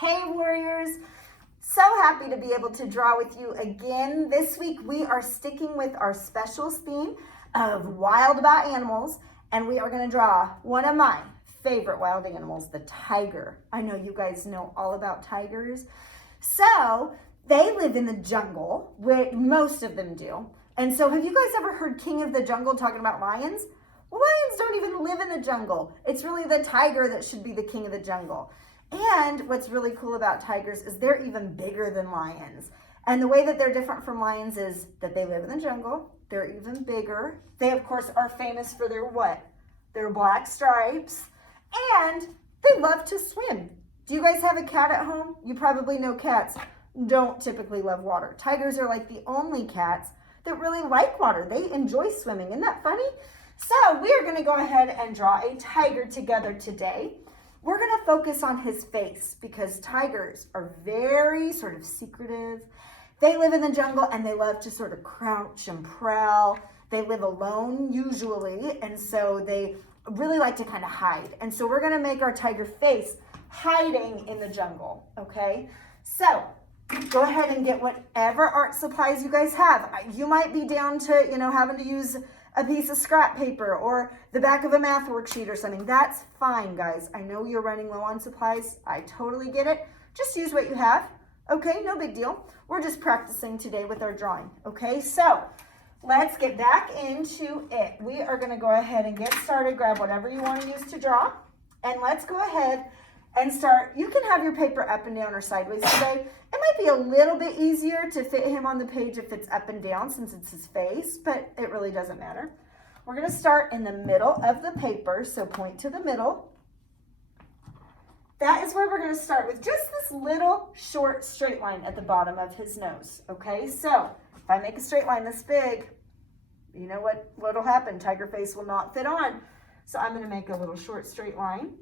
Hey warriors, so happy to be able to draw with you again. This week we are sticking with our specials theme of wild about animals, and we are going to draw one of my favorite wild animals, the tiger. I know you guys know all about tigers. So they live in the jungle, which most of them do. And so have you guys ever heard King of the Jungle talking about lions? Well, lions don't even live in the jungle. It's really the tiger that should be the king of the jungle. And what's really cool about tigers is they're even bigger than lions. And the way that they're different from lions is that they live in the jungle. They're even bigger. They, of course, are famous for their what? Their black stripes. And they love to swim. Do you guys have a cat at home? You probably know cats don't typically love water. Tigers are like the only cats that really like water. They enjoy swimming. Isn't that funny? So we are going to go ahead and draw a tiger together today. We're going to focus on his face because tigers are very sort of secretive. They live in the jungle and they love to sort of crouch and prowl. They live alone usually, and so they really like to kind of hide. And so we're going to make our tiger face hiding in the jungle, okay? So go ahead and get whatever art supplies you guys have. You might be down to, having to use a piece of scrap paper or the back of a math worksheet or something. That's fine, guys. I know you're running low on supplies. I totally get it. Just use what you have. Okay, no big deal. We're just practicing today with our drawing. Okay, so let's get back into it. We are going to go ahead and get started. Grab whatever you want to use to draw. And let's go ahead and start. You can have your paper up and down or sideways today. It might be a little bit easier to fit him on the page if it's up and down since it's his face, but it really doesn't matter. We're going to start in the middle of the paper, so point to the middle. That is where we're going to start with just this little short straight line at the bottom of his nose, okay? So if I make a straight line this big, you know what'll happen? Tiger face will not fit on. So I'm going to make a little short straight line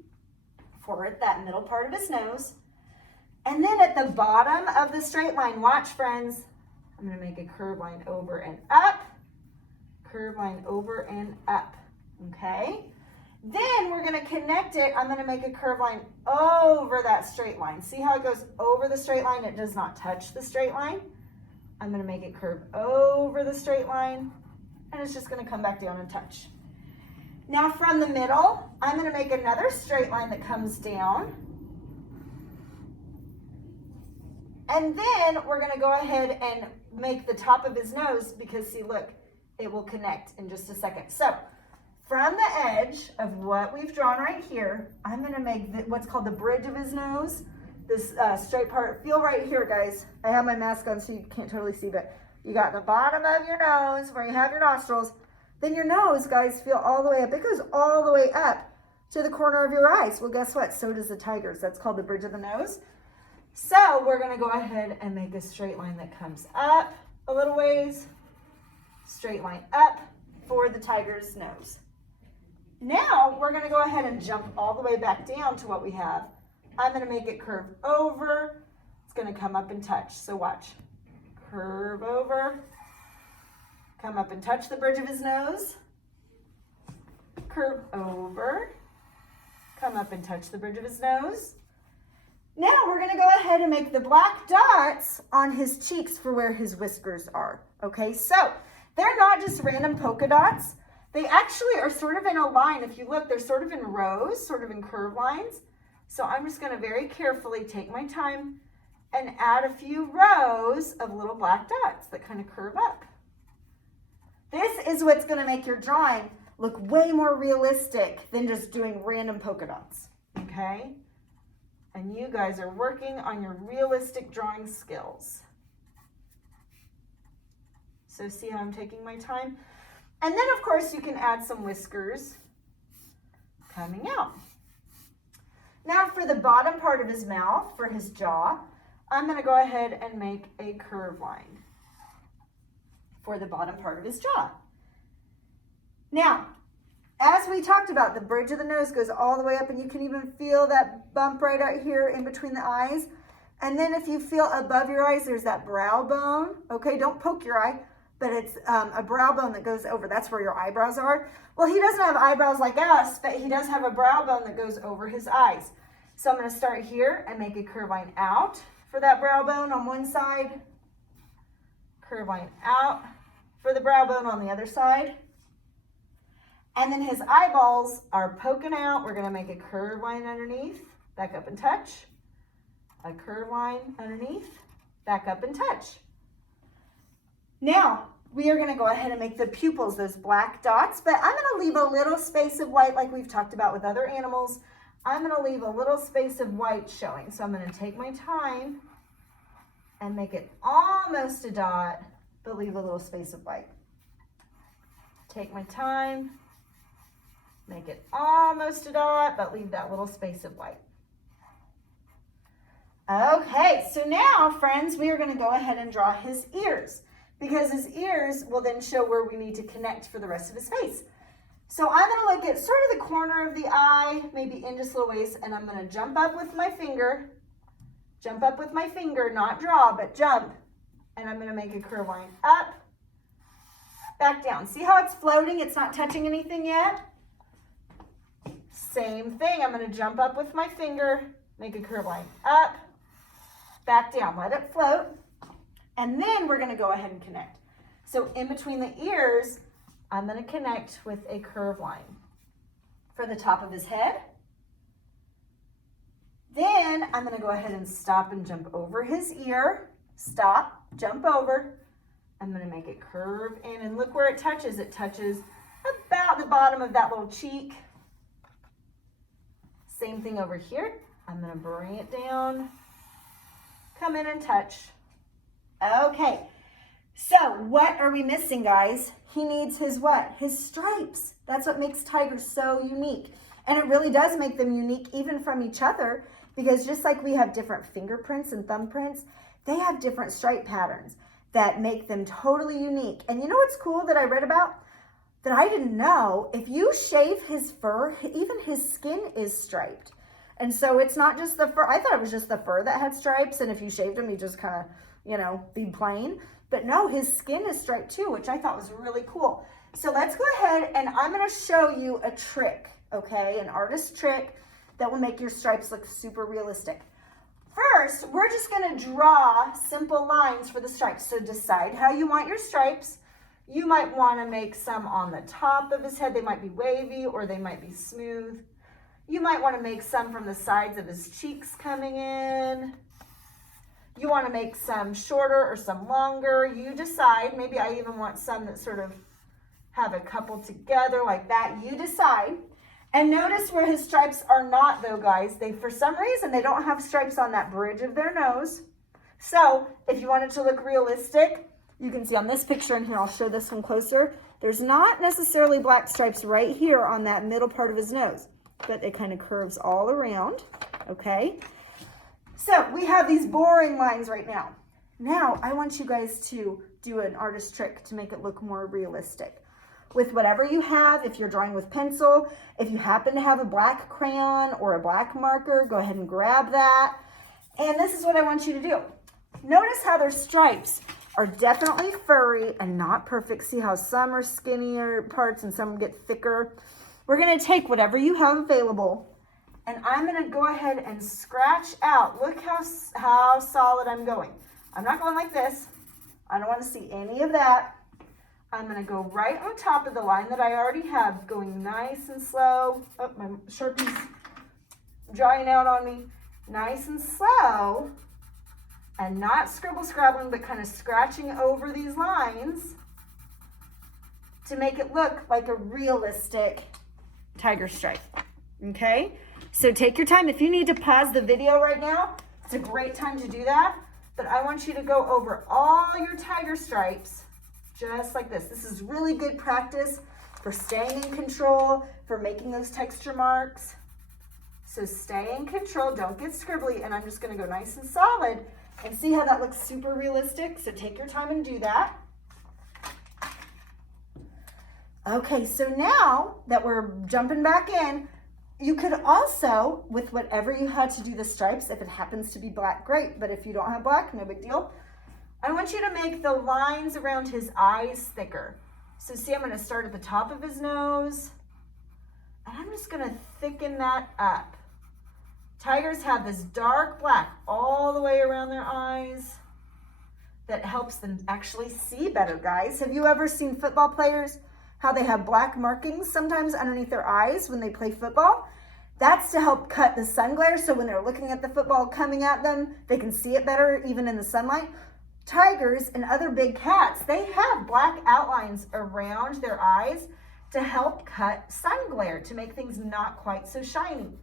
for that middle part of his nose. And then at the bottom of the straight line, watch friends, I'm going to make a curved line over and up, curved line over and up, okay? Then we're going to connect it. I'm going to make a curved line over that straight line. See how it goes over the straight line? It does not touch the straight line. I'm going to make it curve over the straight line, and it's just going to come back down and touch. Now from the middle, I'm going to make another straight line that comes down. And then we're going to go ahead and make the top of his nose because see, look, it will connect in just a second. So from the edge of what we've drawn right here, I'm going to make what's called the bridge of his nose, this straight part. Feel right here, guys. I have my mask on so you can't totally see, but you got the bottom of your nose where you have your nostrils. Then your nose, guys, feel all the way up. It goes all the way up to the corner of your eyes. Well, guess what? So does the tiger's. That's called the bridge of the nose. So we're going to go ahead and make a straight line that comes up a little ways, straight line up for the tiger's nose. Now we're going to go ahead and jump all the way back down to what we have. I'm going to make it curve over. It's going to come up and touch. So watch. Curve over. Come up and touch the bridge of his nose. Curve over. Come up and touch the bridge of his nose. Now we're going to go ahead and make the black dots on his cheeks for where his whiskers are. Okay, so they're not just random polka dots. They actually are sort of in a line. If you look, they're sort of in rows, sort of in curved lines. So I'm just going to very carefully take my time and add a few rows of little black dots that kind of curve up. This is what's going to make your drawing look way more realistic than just doing random polka dots, okay? And you guys are working on your realistic drawing skills. So see how I'm taking my time? And then, of course, you can add some whiskers coming out. Now for the bottom part of his mouth, for his jaw, I'm going to go ahead and make a curved line for the bottom part of his jaw. Now, as we talked about, the bridge of the nose goes all the way up, and you can even feel that bump right out here in between the eyes. And then if you feel above your eyes, there's that brow bone. Okay, don't poke your eye, but it's a brow bone that goes over. That's where your eyebrows are. Well, he doesn't have eyebrows like us, but he does have a brow bone that goes over his eyes. So I'm going to start here and make a curve line out for that brow bone on one side, curve line out for the brow bone on the other side. And then his eyeballs are poking out. We're going to make a curve line underneath, back up and touch, a curve line underneath, back up and touch. Now, we are going to go ahead and make the pupils, those black dots, but I'm going to leave a little space of white like we've talked about with other animals. I'm going to leave a little space of white showing. So I'm going to take my time and make it almost a dot, but leave a little space of white. Take my time, make it almost a dot, but leave that little space of white. Okay, so now, friends, we are going to go ahead and draw his ears, because his ears will then show where we need to connect for the rest of his face. So I'm going to look at sort of the corner of the eye, maybe in just a little ways, and I'm going to jump up with my finger, not draw, but jump, and I'm going to make a curve line up, back down. See how it's floating? It's not touching anything yet. Same thing. I'm going to jump up with my finger, make a curve line up, back down. Let it float. And then we're going to go ahead and connect. So in between the ears, I'm going to connect with a curve line for the top of his head. Then I'm going to go ahead and stop and jump over his ear. Stop, jump over. I'm going to make it curve in, and look where it touches. It touches about the bottom of that little cheek. Same thing over here. I'm going to bring it down, come in and touch. Okay, so what are we missing, guys? He needs his what? His stripes. That's what makes tigers so unique. And it really does make them unique even from each other, because just like we have different fingerprints and thumbprints, they have different stripe patterns that make them totally unique. And you know what's cool that I read about that I didn't know? If you shave his fur, even his skin is striped. And so it's not just the fur. I thought it was just the fur that had stripes, and if you shaved him, he just kind of, you know, be plain. But no, his skin is striped too, which I thought was really cool. So let's go ahead and I'm going to show you a trick, okay? An artist trick that will make your stripes look super realistic. First, we're just going to draw simple lines for the stripes. So decide how you want your stripes. You might want to make some on the top of his head. They might be wavy or they might be smooth. You might want to make some from the sides of his cheeks coming in. You want to make some shorter or some longer. You decide. Maybe I even want some that sort of have a couple together like that. You decide. And notice where his stripes are not, though, guys. For some reason, they don't have stripes on that bridge of their nose. So if you want it to look realistic, you can see on this picture, and here I'll show this one closer. There's not necessarily black stripes right here on that middle part of his nose, but it kind of curves all around, okay? So we have these boring lines right now. Now I want you guys to do an artist trick to make it look more realistic. With whatever you have, if you're drawing with pencil, if you happen to have a black crayon or a black marker, go ahead and grab that. And this is what I want you to do. Notice how their stripes are definitely furry and not perfect. See how some are skinnier parts and some get thicker. We're going to take whatever you have available, and I'm going to go ahead and scratch out. Look how solid I'm going. I'm not going like this. I don't want to see any of that. I'm going to go right on top of the line that I already have, going nice and slow. Oh, my Sharpie's drying out on me. Nice and slow, and not scrabbling, but kind of scratching over these lines to make it look like a realistic tiger stripe, okay? So take your time. If you need to pause the video right now, it's a great time to do that. But I want you to go over all your tiger stripes just like this. This is really good practice for staying in control, for making those texture marks. So stay in control, don't get scribbly, and I'm just gonna go nice and solid and see how that looks super realistic. So take your time and do that. Okay, so now that we're jumping back in, you could also, with whatever you had to do the stripes, if it happens to be black, great, but if you don't have black, no big deal. I want you to make the lines around his eyes thicker. So see, I'm gonna start at the top of his nose, and I'm just gonna thicken that up. Tigers have this dark black all the way around their eyes that helps them actually see better, guys. Have you ever seen football players, how they have black markings sometimes underneath their eyes when they play football? That's to help cut the sun glare, so when they're looking at the football coming at them, they can see it better even in the sunlight. Tigers and other big cats, they have black outlines around their eyes to help cut sun glare, to make things not quite so shiny,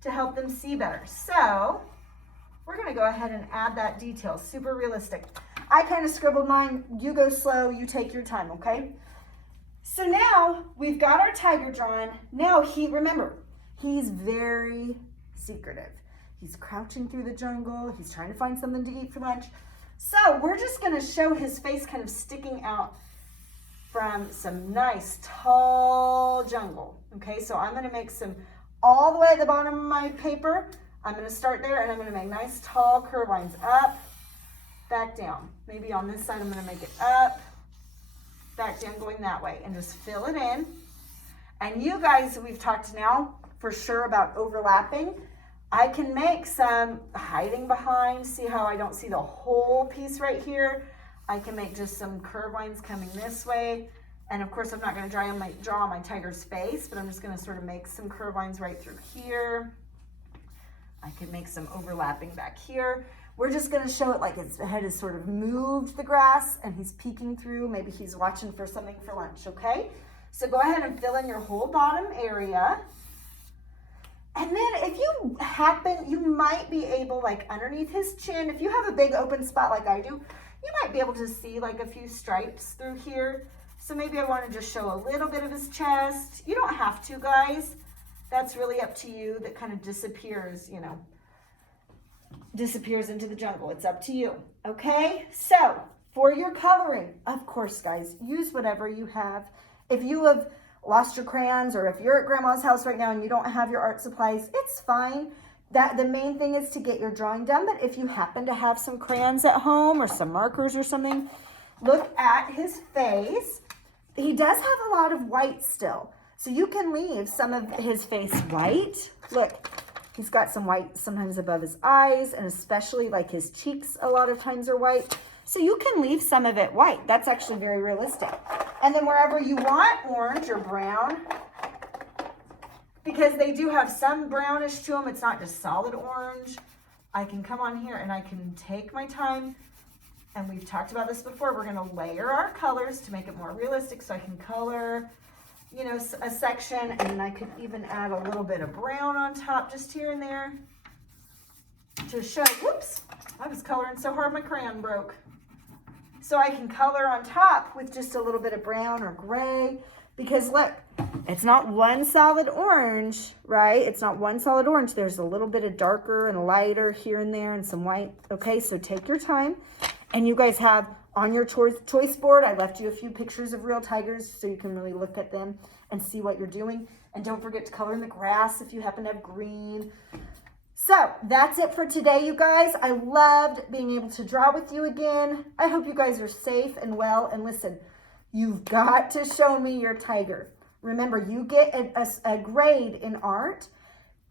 to help them see better. So we're gonna go ahead and add that detail, super realistic. I kind of scribbled mine. You go slow, you take your time, okay? So now we've got our tiger drawn. Now remember, he's very secretive. He's crouching through the jungle. He's trying to find something to eat for lunch. So we're just gonna show his face kind of sticking out from some nice tall jungle. Okay, so I'm gonna make some all the way at the bottom of my paper. I'm gonna start there and I'm gonna make nice tall curve lines up, back down. Maybe on this side I'm gonna make it up, back down, going that way, and just fill it in. And you guys, we've talked now for sure about overlapping. I can make some hiding behind. See how I don't see the whole piece right here? I can make just some curve lines coming this way. And of course, I'm not gonna draw on my tiger's face, but I'm just gonna sort of make some curve lines right through here. I can make some overlapping back here. We're just gonna show it like his head has sort of moved the grass and he's peeking through. Maybe he's watching for something for lunch, okay? So go ahead and fill in your whole bottom area. And then if you might be able, like underneath his chin, if you have a big open spot like I do, you might be able to see like a few stripes through here. So maybe I want to just show a little bit of his chest. You don't have to, guys. That's really up to you. That kind of disappears, you know, disappears into the jungle. It's up to you. Okay, so for your coloring, of course, guys, use whatever you have. If you have lost your crayons, or if you're at grandma's house right now and you don't have your art supplies, it's fine. The main thing is to get your drawing done. But if you happen to have some crayons at home or some markers or something, look at his face. He does have a lot of white still, so you can leave some of his face white. Look, he's got some white sometimes above his eyes, and especially like his cheeks a lot of times are white. So you can leave some of it white. That's actually very realistic. And then wherever you want orange or brown, because they do have some brownish to them, it's not just solid orange, I can come on here and I can take my time, and we've talked about this before, we're gonna layer our colors to make it more realistic. So I can color, you know, a section, and I could even add a little bit of brown on top just here and there to show, whoops, I was coloring so hard my crayon broke. So I can color on top with just a little bit of brown or gray, because look, it's not one solid orange, right? It's not one solid orange. There's a little bit of darker and lighter here and there and some white. Okay, so take your time. And you guys have on your choice board, I left you a few pictures of real tigers so you can really look at them and see what you're doing. And don't forget to color in the grass if you happen to have green. So that's it for today, you guys. I loved being able to draw with you again. I hope you guys are safe and well. And listen, you've got to show me your tiger. Remember, you get a grade in art.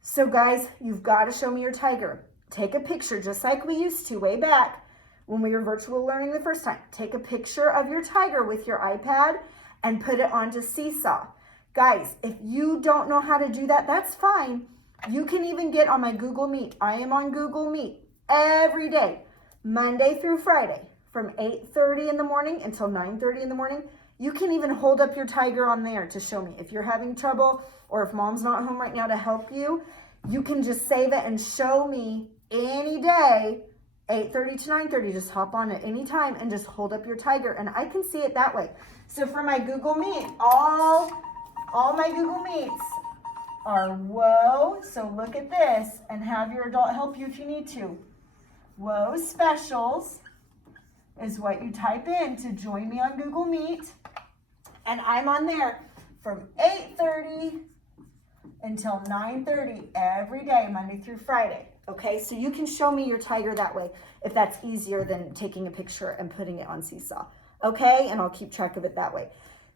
So guys, you've got to show me your tiger. Take a picture just like we used to way back when we were virtual learning the first time. Take a picture of your tiger with your iPad and put it onto Seesaw. Guys, if you don't know how to do that, that's fine. You can even get on my Google Meet. I am on Google Meet every day, Monday through Friday, from 8:30 in the morning until 9:30 in the morning. You can even hold up your tiger on there to show me. If you're having trouble, or if mom's not home right now to help you, you can just save it and show me any day, 8:30 to 9:30. Just hop on at any time and just hold up your tiger, and I can see it that way. So for my Google Meet, all my Google Meets are whoa, so look at this, and have your adult help you if you need to. Whoa specials is what you type in to join me on Google Meet, and I'm on there from 8:30 until 9:30 every day, Monday through Friday. Okay, so you can show me your tiger that way if that's easier than taking a picture and putting it on Seesaw. Okay, and I'll keep track of it that way.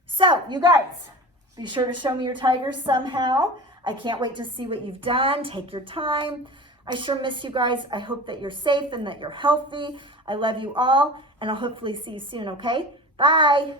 So you guys, be sure to show me your tiger somehow. I can't wait to see what you've done. Take your time. I sure miss you guys. I hope that you're safe and that you're healthy. I love you all, and I'll hopefully see you soon, okay? Bye.